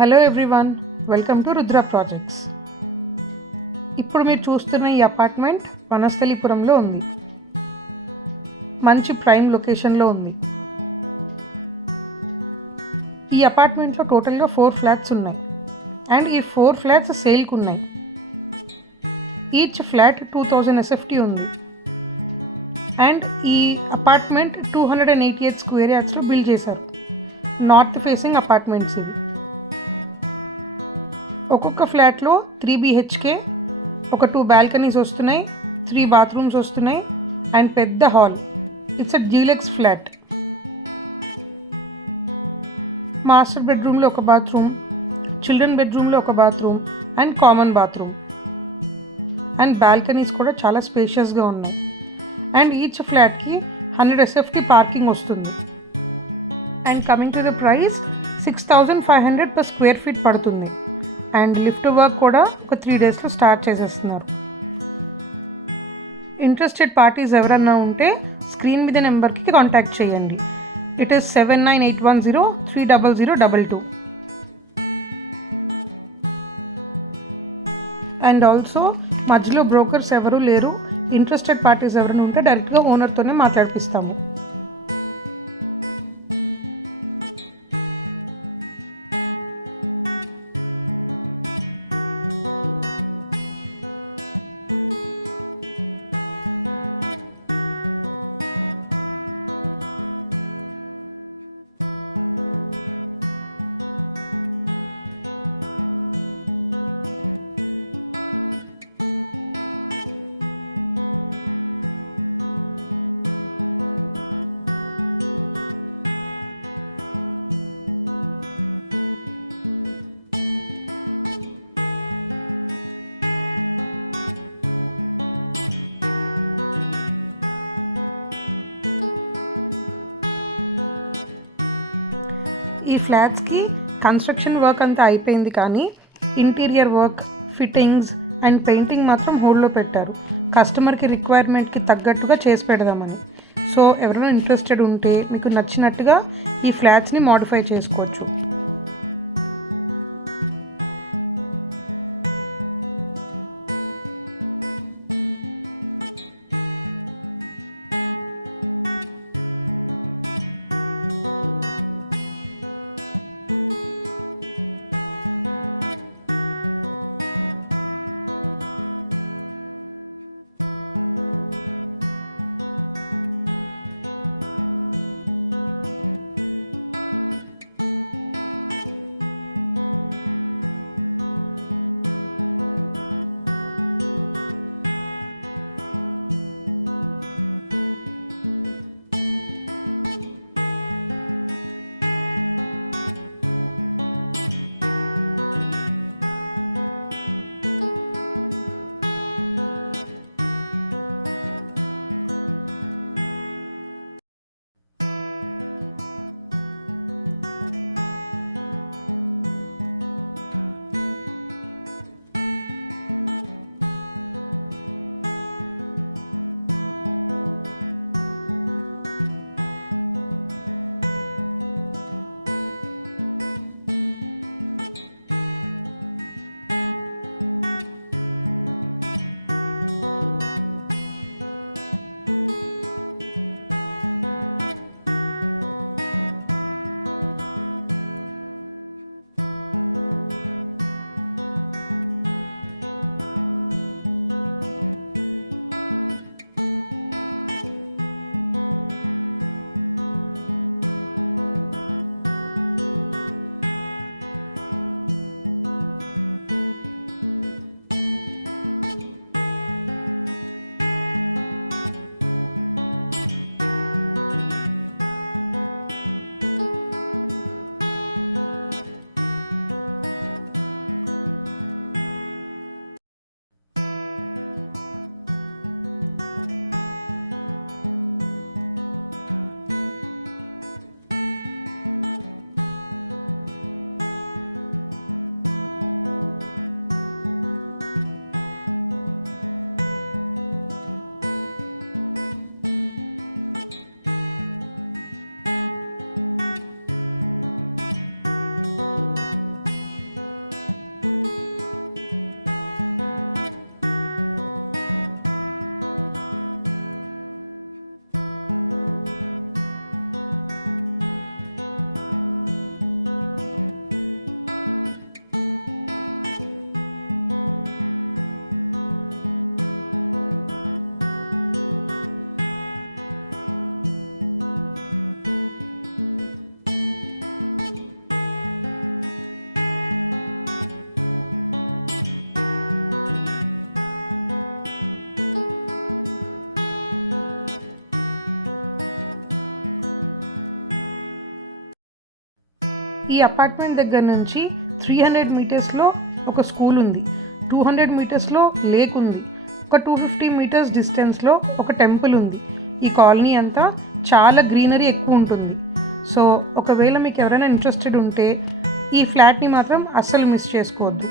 Hello everyone, welcome to Rudra ప్రాజెక్ట్స్. ఇప్పుడు మీరు చూస్తున్న ఈ అపార్ట్మెంట్ వనస్థలిపురంలో ఉంది. మంచి ప్రైమ్ లొకేషన్లో ఉంది. ఈ అపార్ట్మెంట్లో టోటల్గా 4 ఫ్లాట్స్ ఉన్నాయి అండ్ ఈ 4 ఫ్లాట్స్ సేల్కి ఉన్నాయి. ఈచ్ ఫ్లాట్ 2000 SFT ఉంది అండ్ ఈ అపార్ట్మెంట్ 288 స్క్వేర్ యార్డ్స్లో బిల్డ్ చేశారు. నార్త్ ఫేసింగ్ అపార్ట్మెంట్స్ ఇవి. ఒక్కొక్క ఫ్లాట్లో 3 BHK, ఒక 2 బాల్కనీస్ వస్తున్నాయి, 3 బాత్రూమ్స్ వస్తున్నాయి అండ్ పెద్ద hall. It's a deluxe flat. Master బెడ్రూమ్లో ఒక బాత్రూమ్, చిల్డ్రన్ బెడ్రూమ్లో ఒక bathroom and common bathroom and balconies కూడా చాలా స్పేషియస్గా ఉన్నాయి. అండ్ ఈచ్ ఫ్లాట్కి 100 SFT పార్కింగ్ వస్తుంది. And coming to the price 6500 per square feet పడుతుంది. అండ్ లిఫ్ట్ వర్క్ కూడా ఒక 3 డేస్లో స్టార్ట్ చేసేస్తున్నారు. ఇంట్రెస్టెడ్ పార్టీస్ ఎవరన్నా ఉంటే స్క్రీన్ మీద నెంబర్కి కాంటాక్ట్ చేయండి. It is 7981030022. అండ్ ఆల్సో మధ్యలో బ్రోకర్స్ ఎవరూ లేరు. ఇంట్రెస్టెడ్ పార్టీస్ ఎవరైనా ఉంటే డైరెక్ట్గా ఓనర్తోనే మాట్లాడిపిస్తాము. ఈ ఫ్లాట్స్కి కన్స్ట్రక్షన్ వర్క్ అంతా అయిపోయింది, కానీ interior work, fittings and painting మాత్రం హోల్డ్లో పెట్టారు. కస్టమర్కి రిక్వైర్మెంట్కి తగ్గట్టుగా చేసి పెడదామని. సో ఎవరైనా ఇంట్రెస్టెడ్ ఉంటే మీకు నచ్చినట్టుగా ఈ ఫ్లాట్స్ని మాడిఫై చేసుకోవచ్చు. ఈ అపార్ట్మెంట్ దగ్గర నుంచి 300 మీటర్స్లో ఒక స్కూల్ ఉంది, 200 మీటర్స్లో లేక్ ఉంది, ఒక 250 మీటర్స్ డిస్టెన్స్లో ఒక టెంపుల్ ఉంది. ఈ కాలనీ అంతా చాలా గ్రీనరీ ఎక్కువ ఉంటుంది. సో ఒకవేళ మీకు ఎవరైనా ఇంట్రెస్టెడ్ ఉంటే ఈ ఫ్లాట్ని మాత్రం అస్సలు మిస్ చేసుకోవద్దు.